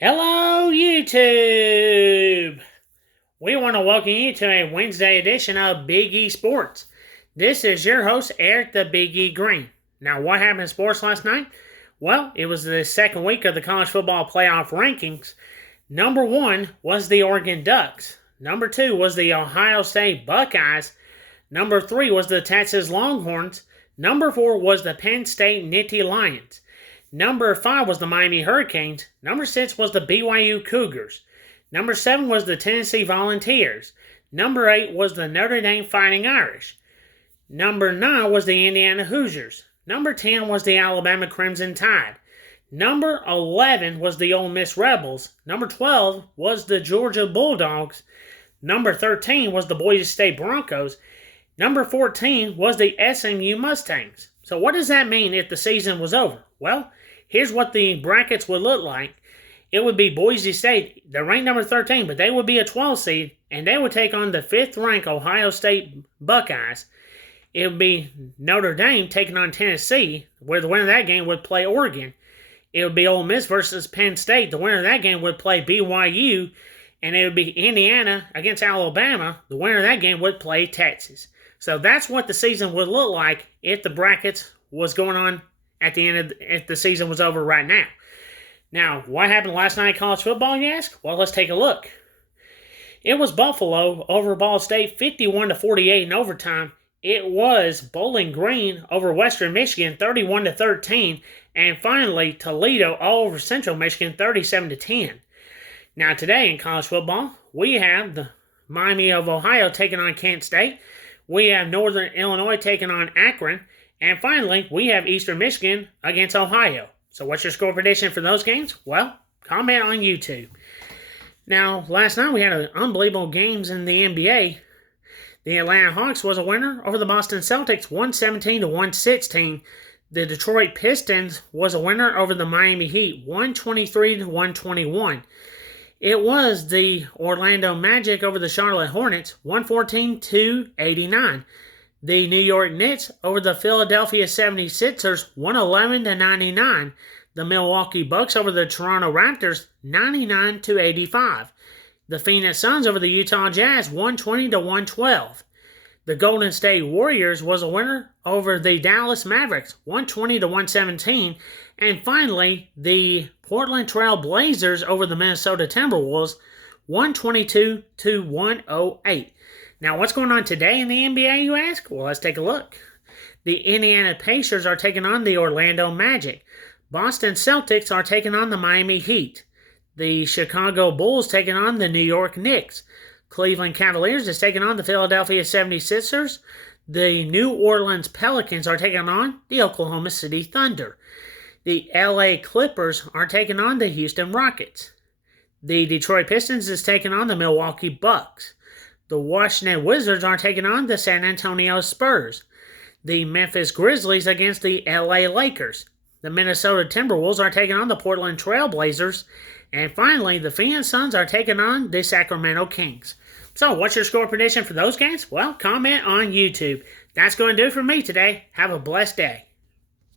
Hello, YouTube! We want to welcome you to a Wednesday edition of Big E Sports. This is your host, Eric the Big E Green. Now, what happened in sports last night? Well, it was the second week of the college football playoff rankings. Number 1 was the Oregon Ducks. Number 2 was the Ohio State Buckeyes. Number 3 was the Texas Longhorns. Number 4 was the Penn State Nittany Lions. Number 5 was the Miami Hurricanes. Number 6 was the BYU Cougars. Number 7 was the Tennessee Volunteers. Number 8 was the Notre Dame Fighting Irish. Number 9 was the Indiana Hoosiers. Number 10 was the Alabama Crimson Tide. Number 11 was the Ole Miss Rebels. Number 12 was the Georgia Bulldogs. Number 13 was the Boise State Broncos. Number 14 was the SMU Mustangs. So what does that mean if the season was over? Well, here's what the brackets would look like. It would be Boise State, they're ranked number 13, but they would be a 12 seed, and they would take on the 5th ranked Ohio State Buckeyes. It would be Notre Dame taking on Tennessee, where the winner of that game would play Oregon. It would be Ole Miss versus Penn State. The winner of that game would play BYU, and it would be Indiana against Alabama. The winner of that game would play Texas. So that's what the season would look like if the brackets was going on at the end of if the season was over right now. Now, what happened last night in college football, you ask? Well, let's take a look. It was Buffalo over Ball State 51-48 in overtime. It was Bowling Green over Western Michigan 31-13. And finally, Toledo all over Central Michigan 37-10. Now, today in college football, we have the Miami of Ohio taking on Kent State. We have Northern Illinois taking on Akron. And finally, we have Eastern Michigan against Ohio. So what's your score prediction for those games? Well, comment on YouTube. Now, last night we had unbelievable games in the NBA. The Atlanta Hawks was a winner over the Boston Celtics, 117-116. The Detroit Pistons was a winner over the Miami Heat, 123-121. It was the Orlando Magic over the Charlotte Hornets, 114-89. The New York Knicks over the Philadelphia 76ers, 111-99. The Milwaukee Bucks over the Toronto Raptors, 99-85. The Phoenix Suns over the Utah Jazz, 120-112. The Golden State Warriors was a winner over the Dallas Mavericks, 120-117. And finally, the Portland Trail Blazers over the Minnesota Timberwolves, 122-108. Now, what's going on today in the NBA, you ask? Well, let's take a look. The Indiana Pacers are taking on the Orlando Magic. Boston Celtics are taking on the Miami Heat. The Chicago Bulls taking on the New York Knicks. Cleveland Cavaliers is taking on the Philadelphia 76ers. The New Orleans Pelicans are taking on the Oklahoma City Thunder. The LA Clippers are taking on the Houston Rockets. The Detroit Pistons is taking on the Milwaukee Bucks. The Washington Wizards are taking on the San Antonio Spurs. The Memphis Grizzlies against the LA Lakers. The Minnesota Timberwolves are taking on the Portland Trail Blazers. And finally, the Phoenix Suns are taking on the Sacramento Kings. So, what's your score prediction for those games? Well, comment on YouTube. That's going to do it for me today. Have a blessed day.